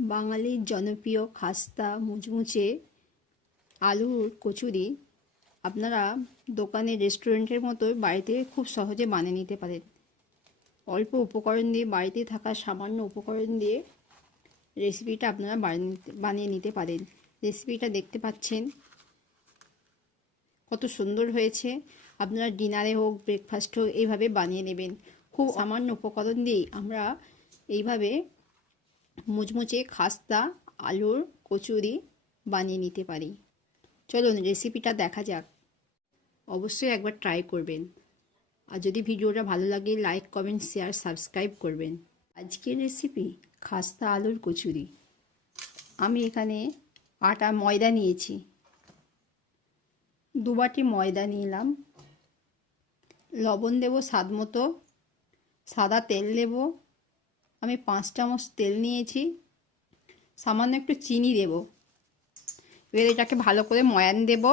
বাঙালির জনপ্রিয় খাস্তা মুচমুচে আলুর কচুরি আপনারা দোকানে, রেস্টুরেন্টের মতো বাড়িতে খুব সহজে বানিয়ে নিতে পারেন। অল্প উপকরণ দিয়ে, বাড়িতে থাকা সামান্য উপকরণ দিয়ে রেসিপিটা আপনারা বানিয়ে নিতে- পারেন। রেসিপিটা দেখতে পাচ্ছেন। কত সুন্দর হয়েছে। আপনারা ডিনারে হোক ব্রেকফাস্ট হোক, এইভাবে বানিয়ে নেবেন। খুব সামান্য উপকরণ দিয়েই আমরা এইভাবে মুচমুচে খাস্তা, আলুর কচুরি বানিয়ে নিতে পারি। চলুন রেসিপিটা দেখা যাক। অবশ্যই একবার ট্রাই করবেন। আর যদি ভিডিওটা ভালো লাগে লাইক কমেন্ট শেয়ার সাবস্ক্রাইব করবেন। আজকের রেসিপি খাস্তা, আলুর কচুরি। আমি এখানে আটা ময়দা নিয়েছি। দু বাটি ময়দা নিলাম। লবণ দেবো স্বাদ মতো। সাদা তেল দেব। আমি পাঁচ চামচ তেল নিয়েছি। সামান্য একটু চিনি দেব। এবার এটাকে ভালো করে ময়ান দেব।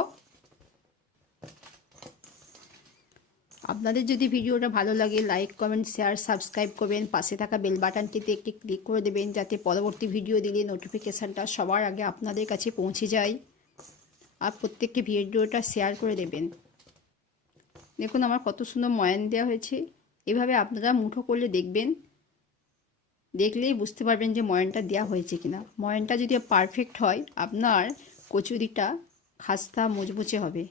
আপনাদের যদি ভিডিওটা ভালো লাগে লাইক কমেন্ট শেয়ার সাবস্ক্রাইব করবেন। পাশে থাকা বেল বাটনটিতে একটি ক্লিক করে দেবেন, যাতে পরবর্তী ভিডিও দিলে নোটিফিকেশানটা সবার আগে আপনাদের কাছে পৌঁছে যায়। আর প্রত্যেককে ভিডিওটা শেয়ার করে দেবেন। দেখুন আমার কত সুন্দর ময়ান দেওয়া হয়েছে। এভাবে আপনারা মুঠো করলে দেখবেন দেখলেই বুঝতে পারবেন যে ময়ানটা দেওয়া হয়েছে কিনা। ময়ানটা যদি পারফেক্ট হয়, আপনার কচুরিটা খাস্তা মুচমুচে হবে।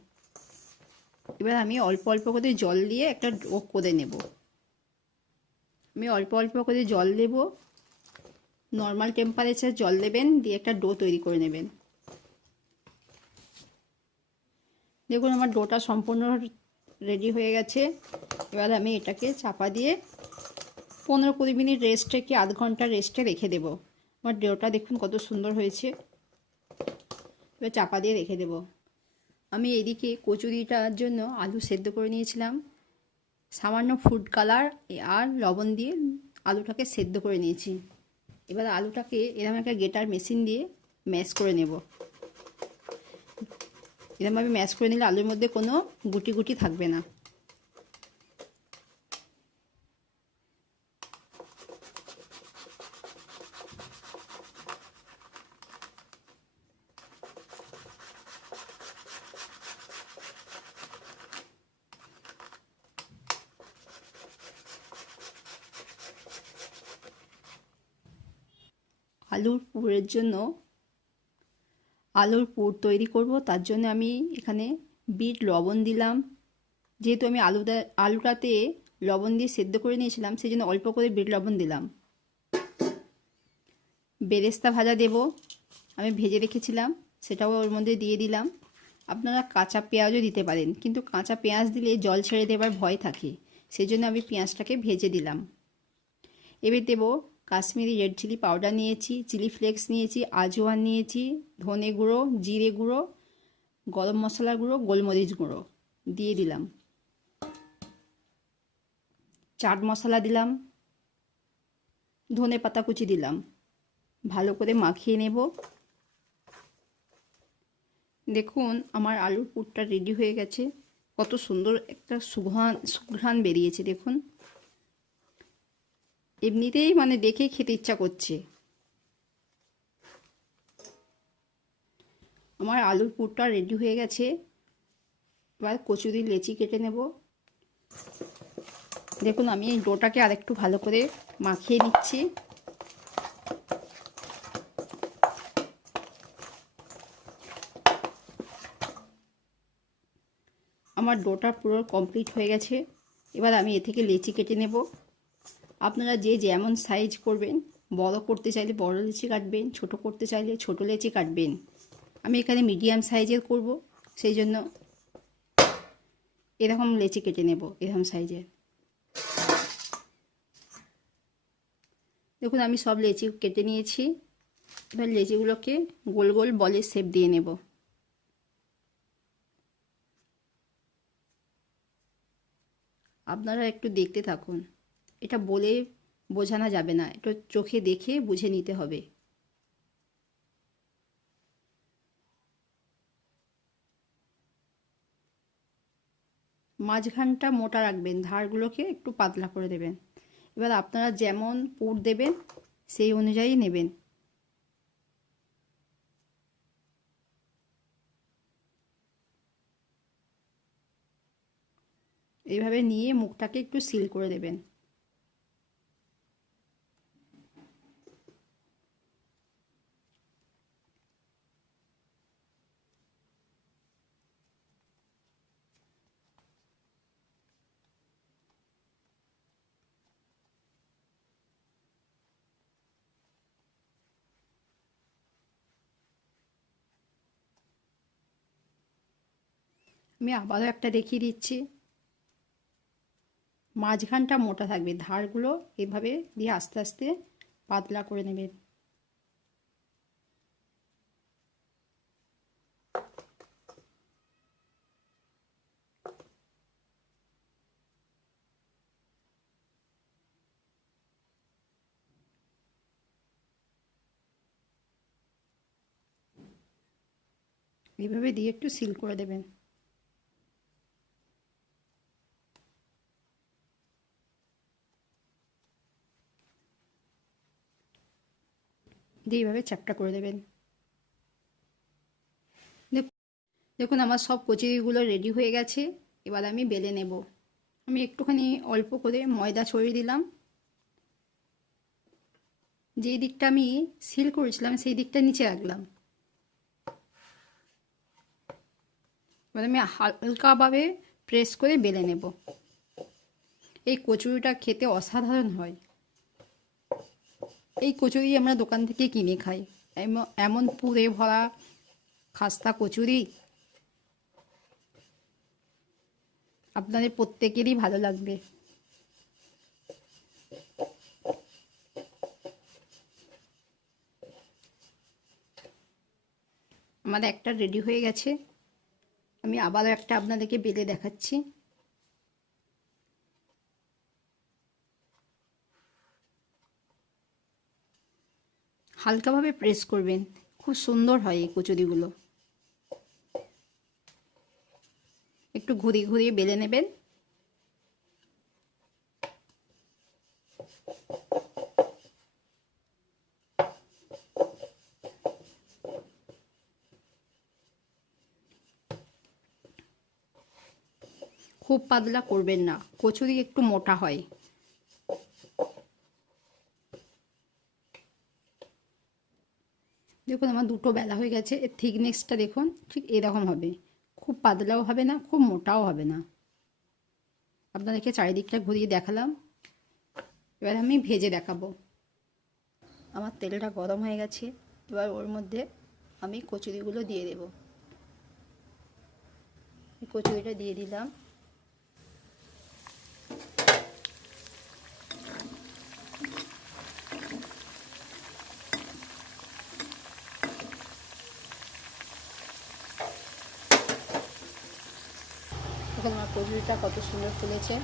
এবার আমি অল্প অল্প করে জল দিয়ে একটা ডো করে নেব। আমি অল্প অল্প করে জল দেব। নর্মাল টেম্পারেচার জল দেবেন, দিয়ে একটা ডো তৈরি করে নেবেন। দেখুন, আমার ডোটা সম্পূর্ণ রেডি হয়ে গেছে। এবার আমি এটাকে চাপা দিয়ে পনেরো কুড়ি মিনিট রেস্টে কি আধ ঘণ্টা রেস্টে রেখে দেব। আমার ডোটা দেখুন কত সুন্দর হয়েছে। এবার চাপা দিয়ে রেখে দেব। আমি এদিকে কচুরিটার জন্য আলু সেদ্ধ করে নিয়েছিলাম। সামান্য ফুড কালার আর লবণ দিয়ে আলুটাকে সেদ্ধ করে নিয়েছি। এবার আলুটাকে এরকম একটা গেটার মেশিন দিয়ে ম্যাশ করে নেব। এরকমভাবে ম্যাশ করে নিলে আলুর মধ্যে কোনো গুটি গুটি থাকবে না। আলুর পুরের জন্য আলুর পুর তৈরি করব। তার জন্য আমি এখানে বিট, লবণ দিলাম। যেহেতু আমি আলুটা, আলুটাতে লবণ দিয়ে সেদ্ধ করে নিয়েছিলাম সেই জন্য অল্প করে বিট, লবণ দিলাম। বেরেস্তা ভাজা দেব। আমি ভেজে রেখেছিলাম, সেটাও ওর মধ্যে দিয়ে দিলাম। আপনারা কাঁচা পেঁয়াজও দিতে পারেন, কিন্তু কাঁচা পেঁয়াজ দিলে জল ছেড়ে দেবার ভয় থাকে। সেই জন্য আমি পেঁয়াজটাকে ভেজে দিলাম। এবার দেবো কাশ্মীরি রেড চিলি পাউডার নিয়েছি, চিলি ফ্লেক্স নিয়েছি, আজওয়ান নিয়েছি, ধনে গুঁড়ো, জিরে গুঁড়ো, গরম মশলা গুঁড়ো, গোলমরিচ গুঁড়ো দিয়ে দিলাম। চাট মশলা দিলাম, ধনে পাতা কুচি দিলাম। ভালো করে মাখিয়ে নেব। দেখুন, আমার আলুর পুরটা রেডি হয়ে গেছে। কত সুন্দর একটা সুঘ্রাণ সুঘ্রাণ বেরিয়েছে, দেখুন। এমনিতেই মানে দেখে খেতে ইচ্ছা করছে। আমার আলুর পুরটা রেডি হয়ে গেছে। এবার কচুরি লেচি কেটে নেব। দেখুন, আমি এই ডোটাকে আরেকটু ভালো করে মাখিয়ে নিচ্ছি। আমার ডোটা পুরো কমপ্লিট হয়ে গেছে। এবার আমি এ থেকে লেচি কেটে নেব। আপনারা যে যেমন সাইজ করবেন, বড় করতে চাইলে বড় লেচি কাটবেন, ছোট করতে চাইলে ছোট লেচি কাটবেন। আমি এখানে মিডিয়াম সাইজের করব, সেই জন্য এরকম লেচি কেটে নেব, এরকম সাইজের দেখুন, আমি সব লেচি কেটে নিয়েছি। এবার লেচিগুলোকে গোল গোল বলের শেপ দিয়ে নেব। আপনারা একটু দেখতে থাকুন। এটা বলে বোঝানো যাবে না। এটা চোখে দেখে বুঝে নিতে হবে। মাঝখানটা মোটা রাখবেন, ধারগুলোকে একটু পাতলা করে দেবেন। এবার আপনারা যেমন পুর দেবেন, সেই অনুযায়ী নেবেন। এইভাবে নিয়ে মুখটাকে একটু সিল করে দেবেন। আমি আবারও একটা দেখিয়ে দিচ্ছি। মাঝখানটা মোটা থাকবে, ধারগুলো এভাবে দিয়ে আস্তে আস্তে পাতলা করে নেবেন এইভাবে দিয়ে একটু সিল করে দেবেন। দিয়ে এইভাবে চ্যাপটা করে দেবেন। দেখুন আমার সব কচুরিগুলো রেডি হয়ে গেছে, এবার আমি বেলে নেব। আমি একটুখানি অল্প করে ময়দা ছড়িয়ে দিলাম। যেই দিকটা আমি সিল করেছিলাম, সেই দিকটা নিচে রাখলাম। এবার আমি হালকাভাবে প্রেস করে বেলে নেব। এই কচুরিটা খেতে অসাধারণ হয়। এই কচুরি আমরা দোকান থেকে কিনে খাই। এমন পুরে ভরা খাস্তা কচুরি। আপনাদের প্রত্যেকেরই ভালো লাগবে। আমার একটা রেডি হয়ে গেছে। আমি আবারও একটা আপনাদেরকে বেলে দেখাচ্ছি। হালকাভাবে প্রেস করবেন। খুব সুন্দর হয় এই কচুরিগুলো। একটু ঘুরিয়ে ঘুরিয়ে বেলে নেবেন। খুব পাতলা করবেন না। কচুরি একটু মোটা হয়। দেখুন আমার দুটো বেলা হয়ে গেছে, এর থিকনেসটা দেখুন, ঠিক এরকম হবে। খুব পাতলাও হবে না, খুব মোটাও হবে না। আপনাদেরকে চারিদিকটা ঘুরিয়ে দেখালাম। এবার আমি ভেজে দেখাবো। আমার তেলটা গরম হয়ে গেছে, এবার ওর মধ্যে আমি কচুরিগুলো দিয়ে দেব। কচুরিটা দিয়ে দিলাম। দেখুন আমার কচুরিটা কত সুন্দর ফুলেছে।